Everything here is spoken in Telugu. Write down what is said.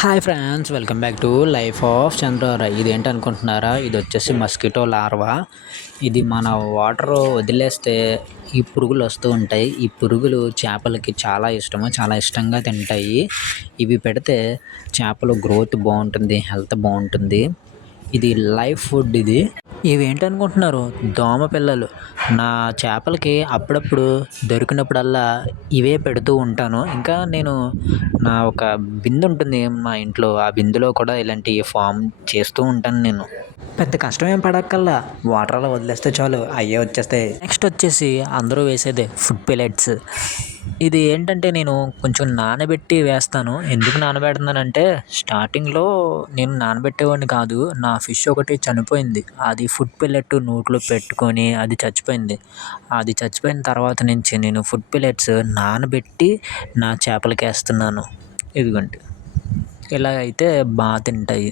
Hi friends, welcome back to life of చంద్రరా. ఇది ఏంటనుకుంటున్నారా? ఇది వచ్చేసి మస్కిటో లార్వా. ఇది మన వాటర్ వదిలేస్తే ఈ పురుగులు వస్తూ ఉంటాయి. ఈ పురుగులు చేపలకి చాలా ఇష్టము, చాలా ఇష్టంగా తింటాయి. ఇవి పెడితే చేపలు గ్రోత్ బాగుంటుంది, హెల్త్ బాగుంటుంది. ఇది లైఫ్ ఫుడ్. ఇవి ఏంటనుకుంటున్నారు? దోమ పిల్లలు. నా చేపలకి అప్పుడప్పుడు దొరికినప్పుడల్లా ఇవే పెడుతూ ఉంటాను. ఇంకా నేను నా ఒక బిందె ఉంటుంది మా ఇంట్లో, ఆ బిందెలో కూడా ఇలాంటి ఫామ్ చేస్తూ ఉంటాను నేను. పెద్ద కష్టం ఏం పడక్కల్లా, వాటర్లో వదిలేస్తే చాలు అయ్యే వచ్చేస్తాయి. నెక్స్ట్ వచ్చేసి అందరూ వేసేదే ఫుడ్ పెల్లెట్స్. ఇది ఏంటంటే నేను కొంచెం నానబెట్టి వేస్తాను. ఎందుకు నానబెడుతున్నానంటే స్టార్టింగ్లో నేను నానబెట్టేవాడిని కాదు. నా ఫిష్ ఒకటి చనిపోయింది. అది ఫుడ్ పెల్లెట్ నోట్లో పెట్టుకొని అది చచ్చిపోయింది. అది చచ్చిపోయిన తర్వాత నుంచి నేను ఫుడ్ పెల్లెట్స్ నానబెట్టి నా చేపలకి వేస్తున్నాను. ఇదిగోండి, ఇలా అయితే బాగా తింటాయి.